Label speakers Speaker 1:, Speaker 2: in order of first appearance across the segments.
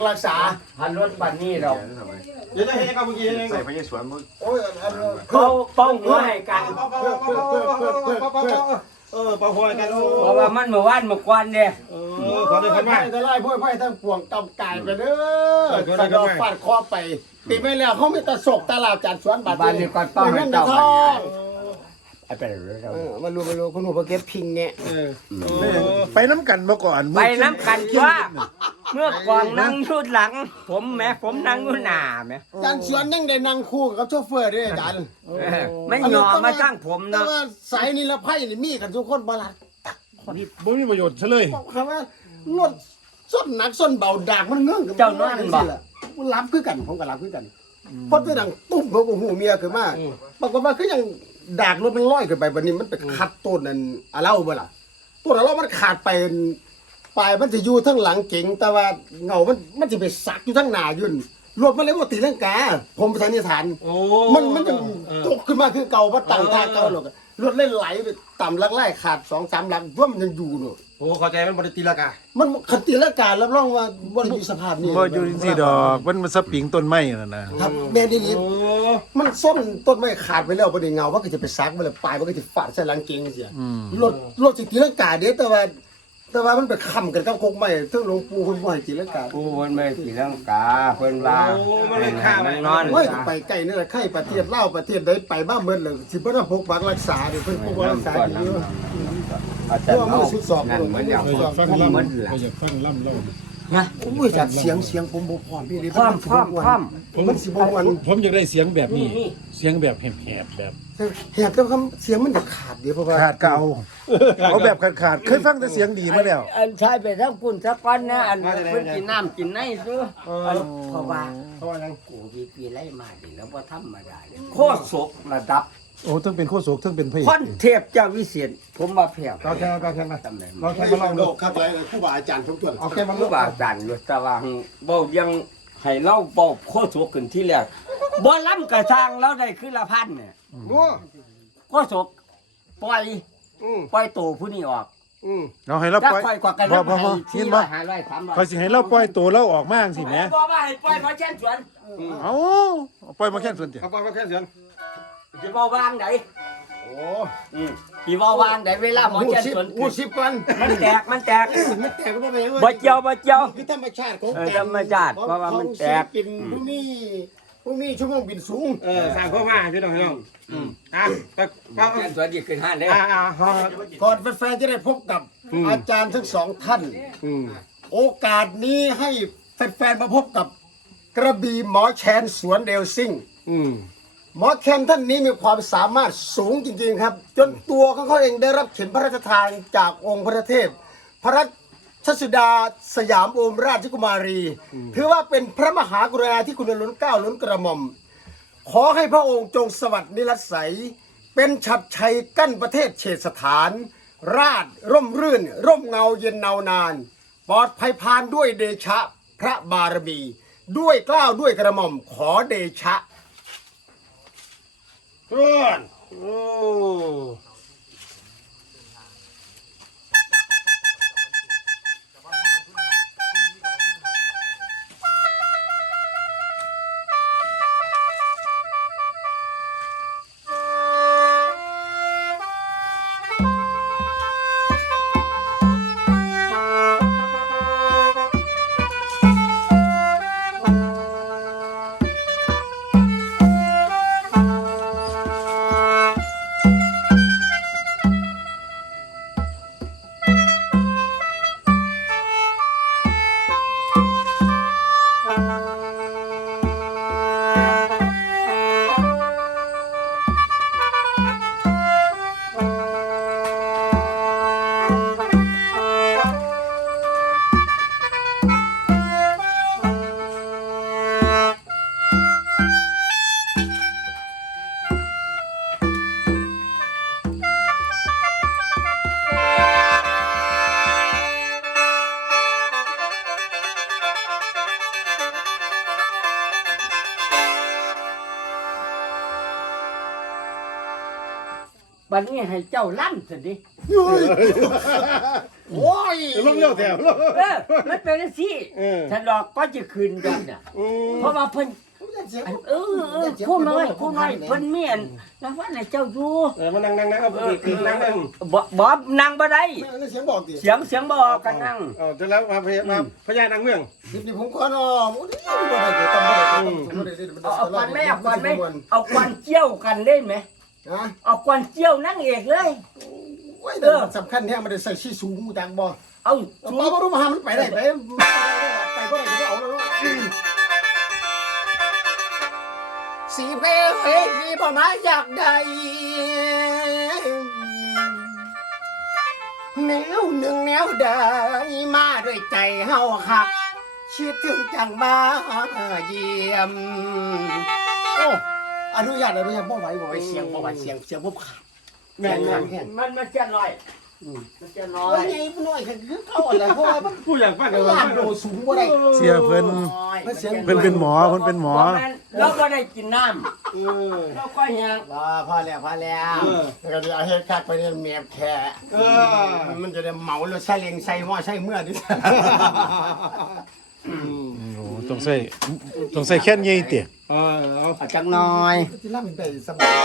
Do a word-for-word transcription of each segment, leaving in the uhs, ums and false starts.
Speaker 1: รักษาหันรถบันนี้เรา
Speaker 2: เดี๋ยวจะเห็นกับเมื่อกี้ใส่ไปยังสวนมึง
Speaker 1: โอ้ยเขาป้องหัวให้กัน
Speaker 2: เออปะหัวกัน
Speaker 1: เพราะว่ามันเมื่อวานเมื่อวันเนี่ย
Speaker 2: เออขอได้ขันมา
Speaker 1: จะไล่พ่อพ่อทั้งปวงกำกายไปเด้อจะโดนฟาดคอไปตีไม่แล้วเขาไม่ตะโศกตลาดจัดสวนบัตรบ้านนี้ก็ต้องให้เจ้าไปเลยมารู้มารู้คุณหนูไปเก็บพิงเนี่ย
Speaker 3: ไปน้ำกันมาก่อน
Speaker 4: ไปน้ำกันว่าเมื่อก่อนนั่งชุดหลังผมแม่ผมนั่งอยู่หน้าแม่
Speaker 1: จันสวนยังได้นั่งคู่กับโชเฟอร์ด้วยจัน
Speaker 4: ไม่ยอมมาตั้งผมนะ
Speaker 1: แต่ว่าสายนิรภัยนี่มีกันทุกคนบาลาน
Speaker 3: นี่บ่มีประโยชน์ซะเลย
Speaker 1: คำว่ารถส้นหนักส้นเบาดากมันเงื่อน
Speaker 4: เจ้านอนบ่
Speaker 1: มันรับคือกันผมก็รับคือกันเพราะที่ดังตุ้มเขาก็หูเมียคือมาปรากฏว่าคือยังดากรถมันลอยขึ้นไปบัดนี้มันไปขัดต้นนั่นอะเล่าบ่ล่ะต้นอะเล่ามันขาดไปปลายมันจะอยู่ทั้งหลังเก๋งแต่ว่าเงามันมันจะไปสักอยู่ทั้งหน้ายุ่นรถมันเลยว่าตีลังกาผมไปทางนิฐานมันมันจะตกขึ้นมาคือเก่าว่าตั้งท่าเก่าหรอกรถเล่นไหลไปต่ำลักไล่ขาดสองสามลักเพราะมันยังอยู่เนอะ
Speaker 2: โอ้เข้าใจมันบริตีละกา
Speaker 1: มันขัดตีลังการับรองว่าบริมีสภาพนี้
Speaker 3: บ่อยู่สิดอกมันมันสปริงต้นไม้นั่นนะครับ
Speaker 1: แม่ดีลิมันส้นต้นไม้ขาดไปแล้วประเดี๋ยวเงาว่าก็จะไปซักมันเลยปลายมันก็จะฟาดใส่หลังเก๋งเสียรถรถสิตีลังกาเด้แต่ว่าแต่ว่ามันไปค้ำกันกับโคกไม้ทั้งหลวงปู่คนบ่ให้ตีลังกา
Speaker 4: ปู่คนไม่ตีลังกาเพิ่นว่า
Speaker 2: มันเลยฆ่ามัน
Speaker 4: นอน
Speaker 1: โอ้ยไปไกลนี่แหละไข้ประเทศลาวประเทศใดไปบ้าเบิ่นเลยสิบ่ต้องพกปักรักษาเดี๋ยวเพิ่นพกรักษาดีอยู่
Speaker 4: อาจารย์เอานั่นเหมือนอย่าง
Speaker 3: ฟังล่ำเขาอยากฟังล่ำเล่า
Speaker 1: นะโอ้ยจัดเสียงเสียงผมบ่พร้อมพี่
Speaker 4: พร้อมพร้อมพร้อม
Speaker 1: มันสิบ่วัน
Speaker 3: ผมอยากได้เสียงแบบนี้เสียงแบบแหบๆแบบ
Speaker 1: แหบแต่คำเสียงมันจะขาดเดี๋ยวเพราะว่า
Speaker 3: ขาดเก่าเอาแบบขาดๆเคยฟังแต่เสียงดีมาแล้ว
Speaker 4: อันใช้ไปทั้งปุ่นสักก้อนนะอันเพิ่นกินน้ำกินในซื้อเพราะว่า
Speaker 1: เพราะว่ายัง
Speaker 4: กูปีปีไล่มาดิแล้วบ่ธรรมดาโคตรศกระดับ
Speaker 3: โอ้ต้องเป็นโคศกต้องเป็นพระเอก
Speaker 4: คนเทพเจ้าวิเศษผมมาแผ่ว
Speaker 1: เราแค่เราแค่มาเราแค่มาลองดูครับเลยครูบาอาจารย์ทุกท่าน
Speaker 4: โอเคมาครูบาอาจารย์อยู่แต่ว่าเว้ายังให้เล่าเว้าโคศกขึ้นที่แรกบ่ล้ำกระทางแล้วได้คือละพันเนี่ย
Speaker 1: โอ้
Speaker 4: โคศกปล่อยปล่อยตัวผู้นี้ออก
Speaker 3: เราให้เราปล่อย
Speaker 4: บ่บ่บ่เห็นบ่
Speaker 3: คอยสิให้เราปล่อยตัวเราออกมาจังซี่แหม
Speaker 4: บ่ว่าให้ปล่อยมาแค่สวน
Speaker 3: เอ้าปล่อยมาแค่สวนติ
Speaker 2: เอาปล่อยมาแค่สวน
Speaker 4: สิเว้าวางได
Speaker 1: โอ้
Speaker 4: อือสิเว้าวางไดเวลาหมอแค่สวน
Speaker 1: อู้สิบกัน
Speaker 4: มันแตกมันแตก
Speaker 1: มันแตกก็บ่ไป
Speaker 4: บ่เจียวบ่เจียว
Speaker 1: คือธรรมชาติของ
Speaker 4: ธรรมชาติเพราะว่ามันแตก
Speaker 1: กินผู้มีผู้มีชั่วโมงบินสูง
Speaker 2: เออสร้างพ่อมาพี่น้องพี่น้องอืมอ่ะแต่ก็
Speaker 4: แค่สวนดีขึ้นห้าเด้
Speaker 2: อ่า
Speaker 1: ก่อนแฟนๆจะได้พบกับอาจารย์ทั้งสองท่านโอกาสนี้ให้แฟนๆมาพบกับกระบี่หมอแชนสวนเดลซิ่งหมอแคนท่านนี้มีความสามารถสูงจริงๆครับจนตัวของเขาเองได้รับเข็มพระราชทานจากองค์พระเทพพระราชสุดาสยามโอมราชกุมารีถือว่าเป็นพระมหากรุณาธิคุณล้นเกล้าล้นกระหม่อมขอให้พระองค์จงสวัสดิ์นิรัสใสเป็นฉัตรชัยกั้นประเทศเฉดสถาน ราชร่มรื่นร่มเงาเย็นเนานานปลอดภัยพานด้วยเดชะพระบารมีด้วยเกล้าด้วยกระหม่อมขอเดชะ
Speaker 2: เพื่อนโอ้
Speaker 4: บัดนี้ให้เจ้าลั่นสิดิ
Speaker 1: โอ้ย
Speaker 3: ลงเร็วแถว
Speaker 4: เออมันเป็นจังซี่
Speaker 3: เออ
Speaker 4: ฉันดอกก็จะคืนกันน่ะ
Speaker 3: อืม
Speaker 4: เพราะว่าเพิ่นอันเออเออผู้น้อยผู้น้อยเพิ่นมีอันแล้วว่าไหนเจ้าอยู่
Speaker 2: เออมานั่งนั่งนั่งเอาอีกอีกนั่งนั่ง
Speaker 4: บ่บ่นั่งบ่ได้
Speaker 1: เสียงบอกดิ
Speaker 4: เสียงเสียงบ่ออกกันนั่ง
Speaker 2: เอาจะแล้วมาพยามาพญานังเมือง
Speaker 1: คลิปนี้ผมขอนอมโอ้ยบ่ได้ก็ต้องบ่ได้ต้องบ่ได้
Speaker 4: เอาเอาควันไหมเอาควันไหมเอาควันเจียวกันได้ไหม
Speaker 1: ฮะ
Speaker 4: เอาควันเจียวนั่งเอกเลย
Speaker 1: โอ้ยแต่สำคัญแท้มันได้ใส่ชี้สูงจังบ่
Speaker 4: เอา
Speaker 1: เอาป้าบ่รู้มาหามันไปได้ไปไปบ่ได้ก็เอาแล้วสีเพลเพลดีบ่มาอยากได้แนวหนึ่งแนวใดมาด้วยใจเฮาคักคิดถึงจังมาเยี่ยมโอ้อนุญาตอนุญาตบ่ไหวบ่ไหวเสียงบ่ไหวเสียงเสียงบ่ขาดแม่นแม่นแม่น
Speaker 4: มันมันจะน้อยมันจะน้อ
Speaker 1: โอ้
Speaker 4: ย
Speaker 1: ยไงผู้น้อยก็คือเขาอะไรเพราะว่ามัน
Speaker 2: ผู้อย่างฟัง
Speaker 1: มั
Speaker 2: กัน น
Speaker 1: ลาดโดสูงบ่ได้
Speaker 3: เสียเพิ่น
Speaker 1: มันเสียง
Speaker 3: เพิ่นเป็นหมอเพิ่นเป็นหมอ
Speaker 4: เราก็ได้กินน้
Speaker 2: เออ
Speaker 4: ำเราก็ยัง
Speaker 1: ว่าพอแล้วพอแล้วแล้วก็จะเอาเฮ็ดคักไปเรียนแมบแค่
Speaker 2: เออ
Speaker 1: มันจะได้เหมารถใช้เลงใส่หม้อใช้เมื่อดิ
Speaker 3: โอ้ต้องใส่ต้องใส่แค่นใหญ่เตะ
Speaker 2: เออเอา
Speaker 1: เอาจังหน่อยสิล่ำไปสมัย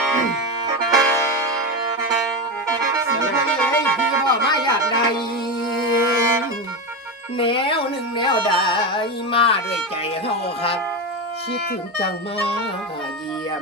Speaker 1: สิให้พี่พ่อมาอยากได้แนวหนึ่งแนวใดมาด้วยใจเฮาคักคิดถึงจังมาเยี่ยม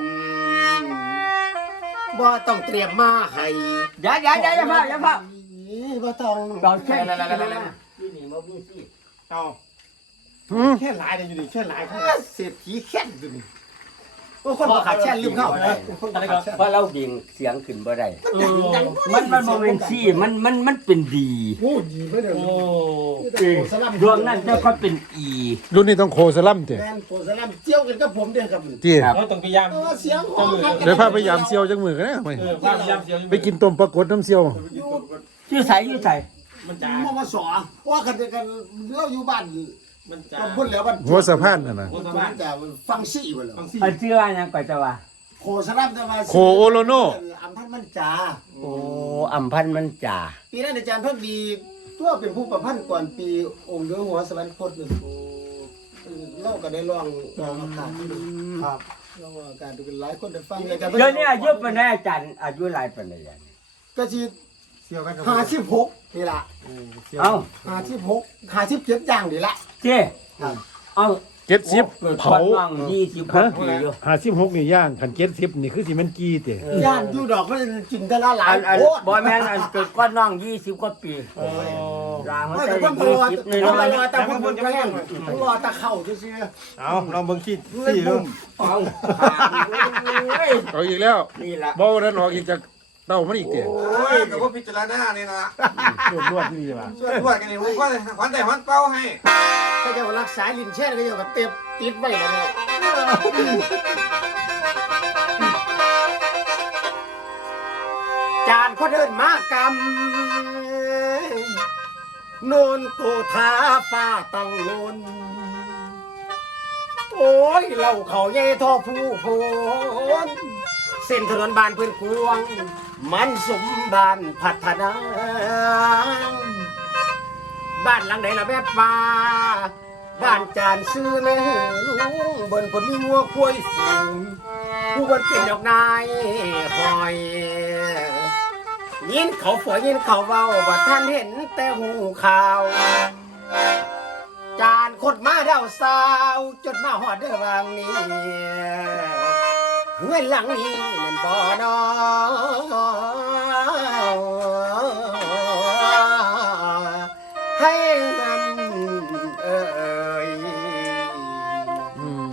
Speaker 1: บ่ต้องเตรียมมาให้
Speaker 4: อย่าอย่าอย่าอย่าพาอย่าพา
Speaker 1: บ่ต้อง
Speaker 4: เราแค่ที่นี่มาพี่สิ
Speaker 2: เอา
Speaker 3: อืม
Speaker 1: แค่หลายเดียวอยู่ดิแค่หลายแค่เศรษฐีแค่นอยู่ดิโอ้คนบ่ขาดแช่นลืมเข้าคนบ่ขาดแช่น
Speaker 4: เพราะเราดิ่งเสียงขึ้นบ่ได้มันมันโมเมนซี่มันมันมันเป็นดี
Speaker 1: โอ้ดีไม่ได้
Speaker 2: โอ้
Speaker 4: เออดวงนั้นจะก็เป็นอี
Speaker 3: รุ่นนี้ต้องโคสลัมเตะ
Speaker 1: แมนโพสลัมเจียวกันกับผมเด้อครับ
Speaker 3: เตี้ย
Speaker 2: เราต้องพยายาม
Speaker 1: เออเสียงของครับ
Speaker 3: เดี๋ยวพาไปยามเซียวจังมือกันนะไป
Speaker 2: เออพยายามเสียว
Speaker 3: ไปกินต้มปลากดน้ำเซียว
Speaker 4: ชื่อใสชื่อใส
Speaker 2: มันจ้า
Speaker 1: มมาสอว่ากันกันเราอยู่บ้าน
Speaker 2: มันจ้า
Speaker 1: ก็พุ่นแล้วบ้าน
Speaker 3: หัวสะพานน่ะนะ
Speaker 2: โคตรบ้าน
Speaker 1: แต่ฟังซี่บ่ล่ะ
Speaker 2: ฟังสิ
Speaker 4: อันชื่อว่ายังก่อนจะว่า
Speaker 1: โคสลัมจะมา
Speaker 3: โคโอโลโน
Speaker 1: อัมพันธ์มันจ่า
Speaker 4: โอ้อัมพันธ์มันจ่า
Speaker 1: ปีนั้นอาจารย์เพิ่งดีตัวเป็นผู้ประพันธ์ก่อนปีองค์เหนือหัวสวรรคตเลยเล่าก็ได้ลองลองอากาศครับลองอากาศดูกันหลายคนได้ฟังอาจารย์
Speaker 4: เดี๋ยวนี้อายุเป็นไงอาจารย์อายุหลายเป็นไง
Speaker 1: ก็สิ
Speaker 2: เสียวกันกับ
Speaker 1: ห้าสิบหกนี่ล่ะ
Speaker 4: เอ้า
Speaker 1: ห้าสิบหกห้าสิบเจ็ดอย่างนี่ละ
Speaker 4: เจ้เอ้า
Speaker 3: เจ็ดสิบ
Speaker 4: เกิด
Speaker 3: เผา
Speaker 4: บ้างยี่สิบกว่าปีอยู่
Speaker 3: ห้าสิบหกนี่ย่างขันเจ็ดสิบนี่คือสิมันกี้เตะ
Speaker 1: ย่านอยู่ดอกมันกินแต่ละหลาย
Speaker 4: อันอัน
Speaker 1: โอ้
Speaker 4: บอยแมนอันเกิดก้อนน้องยี่สิบกว่าปีรางมัน
Speaker 1: ไม่
Speaker 4: จะ
Speaker 1: แต่คนร
Speaker 4: ยี่
Speaker 1: อ
Speaker 4: สิบใน
Speaker 1: แต่
Speaker 4: น้
Speaker 1: ค
Speaker 4: อน ย
Speaker 1: รอแต่คนแค่รอตะเข่าเชื่อ
Speaker 2: เอาลองเบิ่งขี้
Speaker 1: เล่น
Speaker 2: ที่ดู
Speaker 1: บุ้ม
Speaker 4: เอาเฮ้ย
Speaker 3: เอาอีกแล้ว
Speaker 4: นี่ละ
Speaker 3: บ่นั้นออกอีกจากเต้ามันอีกเตะ
Speaker 5: โอ้ยกับว่าพิจารณาเนี่ยนะ
Speaker 3: รวดรวดนี่ว่ะ
Speaker 5: ช่วยด้วยกันนี่ผมก็ขวัญแต่ขวัญเป้าให้
Speaker 1: ก็จะรักษาลิ้นแช่ก็จะแบบเต็มติดไว้แล้วเนี่ยจานเขาเดินมากรรมโนนโกธาฟ้าตังโนนโอ้ยเหล่าเขาใหญ่ทอผู้โพนเส้นถนนบานเพื่อนกวง มันสมบานพัฒนา บ้านหลังไหนละแม่ป่าบ้านจานซื้อแม่ลุงบนคนมีงัวควายฝูงผู้บนเป็นดอกนายคอยยินเขาฝอยยินเขาเบาว่าท่านเห็นแต่หูข่าว จานขดมาเดาสาวจดมาหอดเด้อบางนี้เงื่อนหลังนี้นั่นบ่อนอให้เงินเอ่ย
Speaker 3: อืม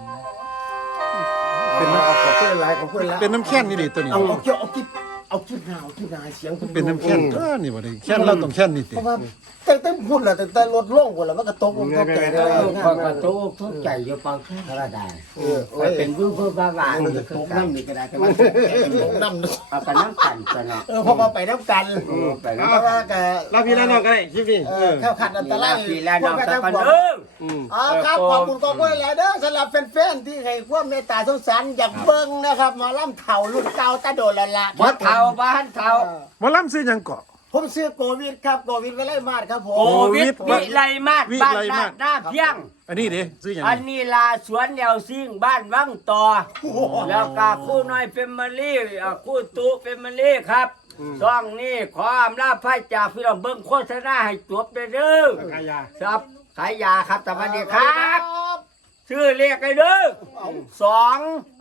Speaker 1: เป็นน้ำขอบคุณหลายขอบคุณแล้ว
Speaker 3: เป็นน้ำแค้นนี่ดิตัวนี้
Speaker 1: เอาเอาเกี่ยวเอากิ๊บเอากิ๊บหนาวกิ๊บหนาวเสียงคุณ
Speaker 3: เป็นน้ำแค้นเออนี่บ่ได้แค้นเราต้องแค้นนี่เตะ
Speaker 1: เพราะว่าแต่แต่พูดแหละแต่แต่ลดลงหมดแล้วมันก็ตกลงตกใจได้
Speaker 4: พอกระตุกทุกใจอยู่ฟังแค่ธรรมดา
Speaker 1: เออ
Speaker 4: ไปเป็นวิวเพื่อบ้าบ้า
Speaker 1: มันจะตกน้ำนี่ก็ได้แต่ว่าตกน้ำ
Speaker 4: เอากันน้ำกันกันเนาะ
Speaker 1: เออเพราะว่าไปน้ำกัน
Speaker 4: ไป
Speaker 1: เพ
Speaker 4: แล้ว
Speaker 1: ราะว่าก็
Speaker 2: เราพี่แล้วน้องก็ได้คลิปนี้
Speaker 1: เอ
Speaker 2: เอ
Speaker 1: อ
Speaker 2: อ
Speaker 1: เข้าขัดอันตราย
Speaker 4: ปีแล้วน้องตะกัน
Speaker 1: เอ
Speaker 4: เด้อ
Speaker 2: อืม
Speaker 1: อ๋อครับขอบคุณขอบคุณหลายเด้อสำหรับแฟนๆที่ให้ความเมตตาสงสารอยากเบิ่งนะครับหมาล่ำเถ่ารุ่นเก่าตาโดนละละ
Speaker 4: บ่เท่าบ้านเท่า
Speaker 3: หมอลำซื้อหยังเกาะ
Speaker 1: หผมซื้อโกวิดครับโกวิดไว้ไล่มาดครับผ
Speaker 4: โค
Speaker 1: ม
Speaker 4: วิดวิไลมาศ
Speaker 3: วิ
Speaker 4: บ้าน
Speaker 3: ไล
Speaker 4: นา
Speaker 3: มาศ
Speaker 4: หน้าเพียง
Speaker 3: อันนี้ดิซื้ออย่าง
Speaker 4: อัน
Speaker 3: นี้
Speaker 4: นี้ลาสวนแนวซิ่งบ้านวังต่อแล้วก็คู่น้อยเฟมิลี่อ่าคู่ตูเฟมิลี่ครับช่องนี้ขออำลาพายจากพี่น้องเบิ่งโฆษณาให้จบเด้อเด้อ
Speaker 2: ขายา
Speaker 4: ครับขายยาครับสวัสดีครับ ชื่อเรียกไอ้เด้อสอง